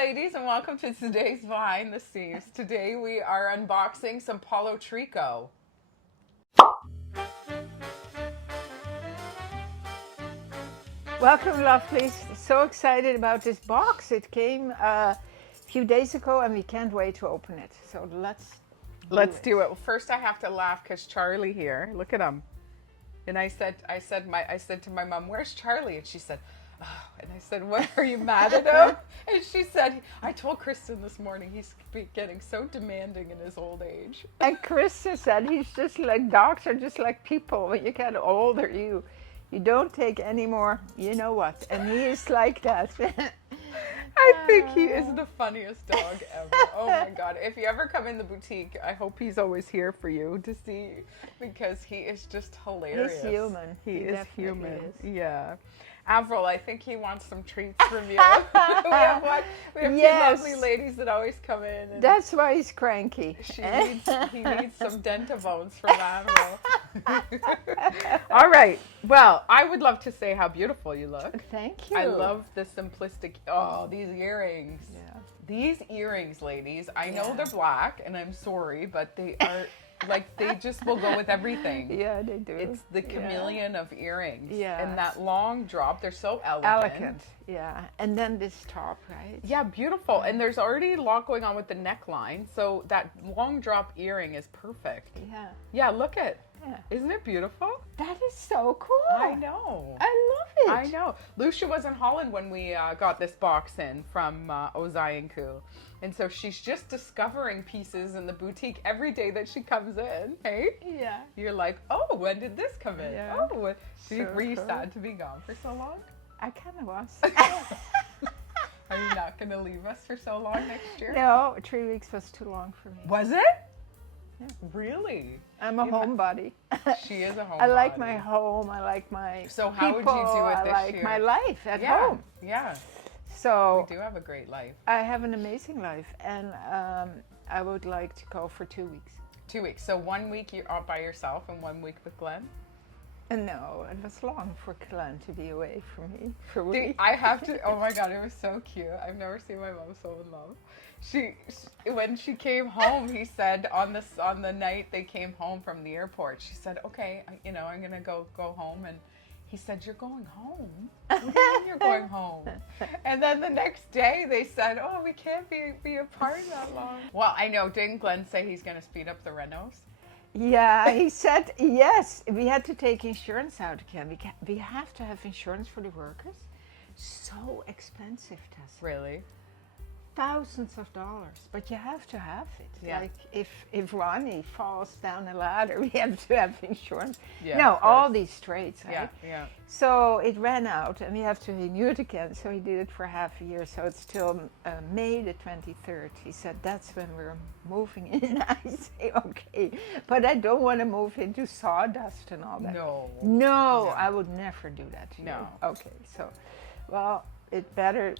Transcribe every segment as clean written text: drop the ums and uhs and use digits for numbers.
ladies, and welcome to today's Behind the Scenes. Today we are unboxing some Paolo Tricot. Welcome, lovelies. So excited about this box. It came a few days ago and we can't wait to open it. So let's do it. Well, first I have to laugh because Charlie here, look at him. And I said to my mom, "Where's Charlie?" And she said, "Oh." And I said, "What, are you mad at him?" And she said, "I told Kristen this morning he's getting so demanding in his old age." And Kristen said he's just like dogs are just like people. When you get older, you don't take any more, you know what. And he is like that. I think he is the funniest dog ever. Oh my God. If you ever come in the boutique, I hope he's always here for you to see, because he is just hilarious. He's human. He is human. Is. Yeah. Avril, I think he wants some treats from you. we have two lovely ladies that always come in. And that's why he's cranky. He needs some Dentabones from Avril. All right. Well, I would love to say how beautiful you look. Thank you. I love the simplistic. Oh, these earrings. Yeah. These earrings, ladies. I know they're black, and I'm sorry, but they are like they just will go with everything. Yeah, they do. It's the chameleon of earrings. Yeah. And that long drop. They're so elegant. Yeah. And then this top, right? Yeah, beautiful. And there's already a lot going on with the neckline, so that long drop earring is perfect. Yeah. Yeah. Look at. Yeah. Isn't it beautiful? That is so cool. I know. I love it. I know. Lousje was in Holland when we got this box in from Lousje. And so she's just discovering pieces in the boutique every day that she comes in. Hey? Yeah. You're like, oh, when did this come in? Yeah. Oh, were you sad to be gone for so long? I kind of was. Are you not going to leave us for so long next year? No, 3 weeks was too long for me. Was it? Yeah. Really? I'm a homebody. She is a homebody. I like my home. I like my So how people. would you do it this I like year? my life at home. Yeah. So we do have a great life. I have an amazing life, and I would like to go for 2 weeks. 2 weeks. So 1 week you're out by yourself and 1 week with Glenn? No, it was long for Glenn to be away from me for a week. I have to, oh my God, it was so cute. I've never seen my mom so in love. When she came home, he said on the night they came home from the airport, she said, "Okay, I'm gonna go home." And he said, "You're going home? What do you mean you're going home?" And then the next day they said, "Oh, we can't be apart that long." Well, I know. Didn't Glenn say he's gonna speed up the renos? Yeah, he said yes. We had to take insurance out again. We have to have insurance for the workers. So expensive, Tessa. Really? Thousands of dollars, but you have to have it. Yeah. Like if Ronnie falls down a ladder, we have to have insurance. Yeah, no, all these trades, right? Yeah. So it ran out, and we have to renew it again. So he did it for half a year. So it's till May the 23rd. He said that's when we're moving in. I say okay, but I don't want to move into sawdust and all that. No, I would never do that to you. Okay, so, well.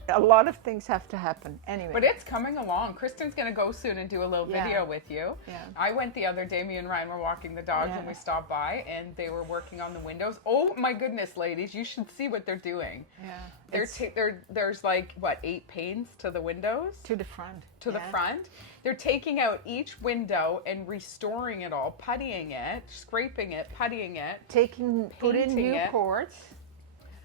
A lot of things have to happen anyway. But it's coming along. Kristen's going to go soon and do a little video with you. Yeah. I went the other day, me and Ryan were walking the dogs and we stopped by and they were working on the windows. Oh my goodness, ladies, you should see what they're doing. Yeah. There's like, 8 panes to the windows? To the front. The front. They're taking out each window and restoring it all, puttying it, scraping it, puttying it. Put in new cords.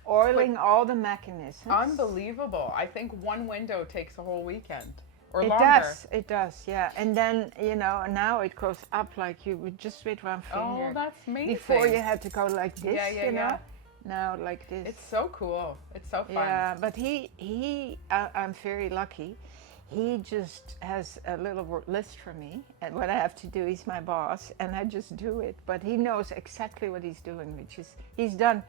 Oiling all the mechanisms. Unbelievable. I think one window takes a whole weekend or longer. It does, yeah. And then, now it goes up like you would just with one finger. Oh, that's amazing. Before you had to go like this, you know? Now like this. It's so cool. It's so fun. Yeah, but I'm very lucky. He just has a little list for me, and what I have to do, he's my boss, and I just do it. But he knows exactly what he's doing, which is, he's done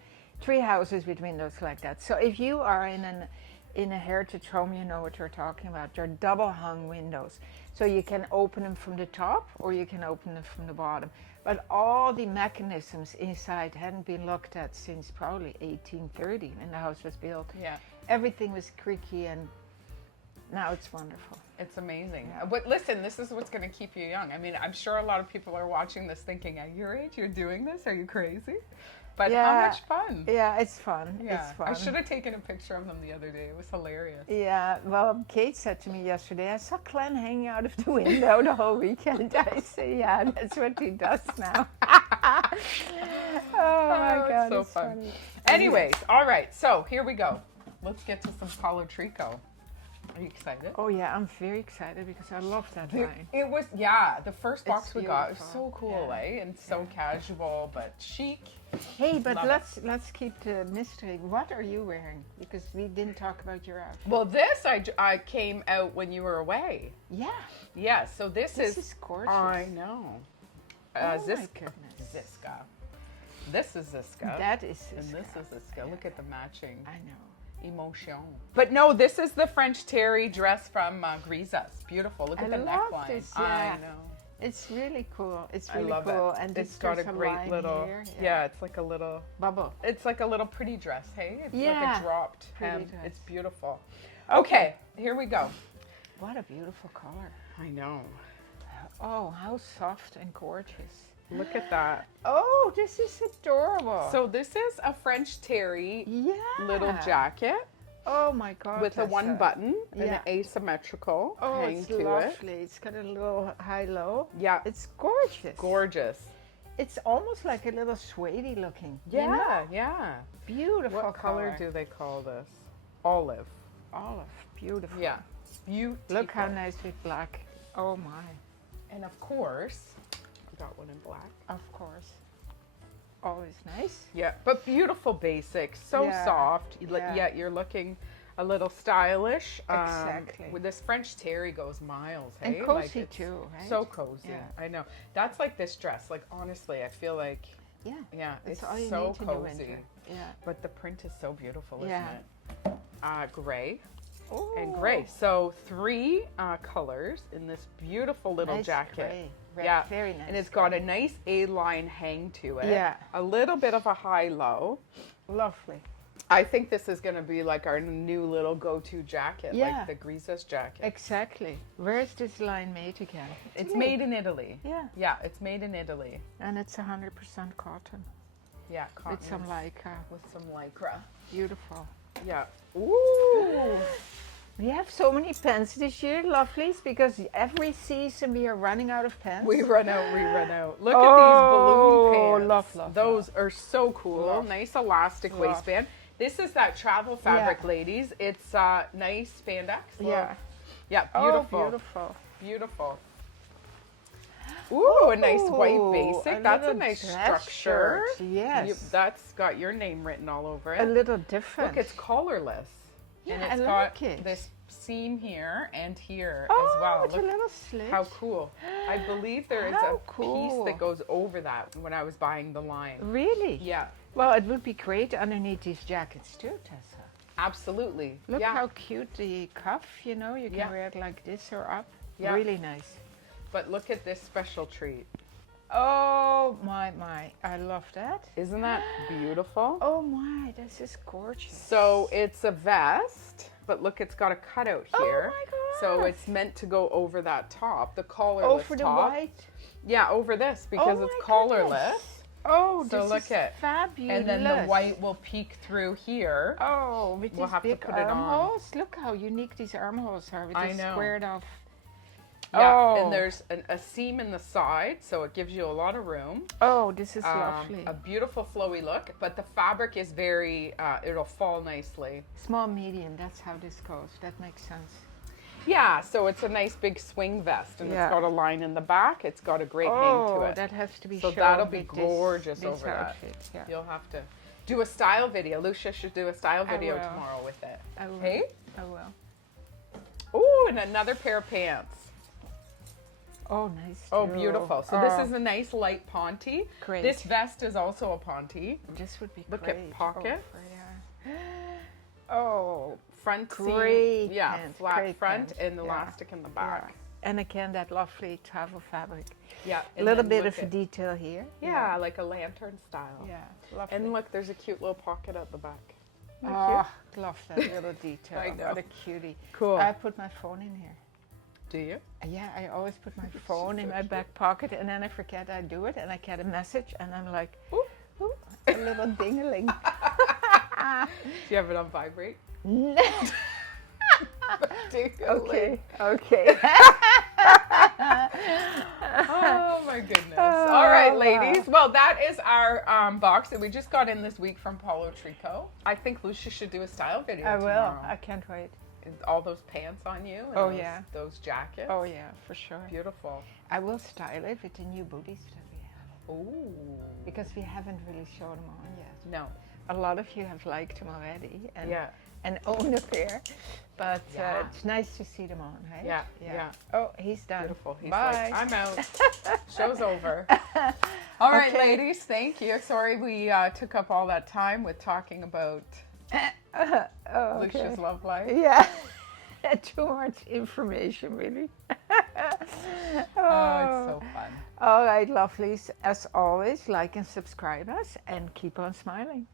3 houses with windows like that. So if you are in a heritage home, you know what you're talking about. They're double hung windows. So you can open them from the top or you can open them from the bottom. But all the mechanisms inside hadn't been looked at since probably 1830 when the house was built. Yeah. Everything was creaky and now it's wonderful. It's amazing. Yeah. But listen, this is what's going to keep you young. I mean, I'm sure a lot of people are watching this thinking, at your age, you're doing this? Are you crazy? But how much fun. Yeah, it's fun. Yeah. It's fun. I should have taken a picture of them the other day. It was hilarious. Yeah, well, Kate said to me yesterday, I saw Glenn hanging out of the window the whole weekend. I say, yeah, that's what he does now. Oh my God, so it's fun. funny. Anyways, all right, so here we go. Let's get to some Paolo Tricot. Are you excited? Oh yeah, I'm very excited because I love that line. It was, yeah, the first box It's we got was beautiful. so cool, eh? And so casual, but chic. Hey, but Love let's keep the mystery. What are you wearing? Because we didn't talk about your outfit. Well, this I came out when you were away. Yeah, Yeah, so this is gorgeous. I know. Oh my Ziska. goodness. Ziska. This is Ziska. That is And Ziska. this is Ziska. Look at the matching I know. emotion. But no, this is the French terry dress from Grisas. Beautiful. Look at the love neckline. this, I yeah. know. It's really cool. It's I really love cool. it. And It's got a there's great line little, here. yeah, it's like a little, Bubble. it's like a little pretty dress, hey? It's like Yeah, a dropped pretty hem. dress. It's beautiful. Okay, here we go. What a beautiful color. I know. Oh, how soft and gorgeous. Look at that. Oh, this is adorable. So this is a French terry yeah. little jacket Oh my God. with a one Tessa. button and Yeah. an asymmetrical Oh, hang it's to lovely. It's got a little high-low. Yeah, It's gorgeous. gorgeous. It's almost like a little suede looking. Yeah, You know? yeah. Beautiful What color do they call this? Olive. Olive. Beautiful. Yeah. Beautiful. Look how nice with black. Oh my. And of course, we got one in black. Of course. Always nice. Yeah, but beautiful basics, so Yeah, soft. yeah. Yet you're looking a little stylish. Exactly. With this French terry goes miles, And hey? cozy it's too, right? So cozy. Yeah. I know. That's like this dress. Like honestly, I feel like Yeah. yeah, That's it's all you so need in the cozy. winter. Yeah. But the print is so beautiful, isn't Yeah. it? Gray Oh. and gray. So three colors in this beautiful little Nice jacket. gray. Red, Yeah, very nice. and it's got a nice A-line hang to it. Yeah. A little bit of a high-low. Lovely. I think this is going to be like our new little go-to jacket, Yeah. like the Grisas jacket. Exactly. Where is this line made again? It's made in Italy. Yeah. Yeah, it's made in Italy. And it's 100% cotton. Yeah, cotton With some lycra. with some lycra. Beautiful. Yeah. Ooh. We have so many pens this year, lovelies, because every season we are running out of pens. We run out. Look Oh, at these balloon pants. love, Those are so cool. Love. Nice elastic Love. waistband. This is that travel fabric, Yeah. ladies. It's nice spandex. Look. Yeah. Yeah, Oh, beautiful. beautiful. Beautiful. Ooh, a nice white Ooh, basic. a That's a little nice dress structure. shirt, yes. That's got your name written all over A it. little different. Look, it's collarless. and Yeah, it's I got like it. this seam here and here Oh, as well. it's a Look little slit. how cool. I believe there is How a piece cool. that goes over that when I was buying the line. Really? Yeah, Well, it would be great underneath these jackets too, Tessa. absolutely. Look yeah. how cute the cuff, you know, you can Yeah. wear it like this or up. Yeah. Really nice. But look at this special treat. Oh my, I love that. Isn't that beautiful? Oh my, this is gorgeous. So it's a vest, but look, it's got a cutout here. Oh my god. So it's meant to go over that top, the collarless over the top. white. Yeah, over this because Oh it's my collarless. goodness. Oh, So this look is at- fabulous. And then the white will peek through here. Oh, with We'll these have to big put it on. armholes. Look how unique these armholes are with I this know. squared off. Yeah, Oh. and there's a seam in the side, so it gives you a lot of room. Oh, this is lovely. A beautiful flowy look, but the fabric is very, it'll fall nicely. Small, medium, that's how this goes. That makes sense. Yeah, so it's a nice big swing vest, and Yeah. it's got a line in the back. It's got a great hang Oh, to it. that has to be So shown that'll be with gorgeous this over that. outfit. Yeah. You'll have to do a style video. Lousje should do a style video will. tomorrow with it. I will. Hey? I will. Ooh, and another pair of pants. Oh, nice. Oh, too. beautiful. So Oh, this is a nice light ponte. Great. This vest is also a ponte. This would be Look great. at pocket. Oh, yeah. Oh, Front seam. great Yeah, pants, flat great front pants. and Yeah. elastic in the back. and again that lovely travel fabric. Yeah. A and little then bit look of at- detail here. Yeah, like a lantern style. Yeah. Lovely. And look, there's a cute little pocket at the back. Isn't that Oh, love that little detail. I know. What a cutie. Cool. I put my phone in here. Do you? Yeah, I always put my phone in my back pocket and then I forget I do it and I get a message and I'm like, Ooh. ooh, A little dingling. Do you have it on vibrate? Okay, okay. Oh my goodness. All right, wow. ladies. Well, that is our box that we just got in this week from Paolo Tricot. I think Lousje should do a style video I will. tomorrow. I can't wait. All those pants on you. And Oh, those, yeah. those jackets. Oh yeah, for sure. Beautiful. I will style it with the new booties that we have. Ooh. Because we haven't really shown them on yet. No. A lot of you have liked them already and, Yeah. and own a pair. But Yeah. it's nice to see them on, right? Yeah, yeah. Oh, he's done. Beautiful. He's Bye. like, I'm out. Show's over. All right, Okay. ladies. Thank you. Sorry we took up all that time with talking about Oh, okay. Lousje's love life. Yeah. Too much information, really. Oh, it's so fun. All right, lovelies. As always, like and subscribe us and keep on smiling.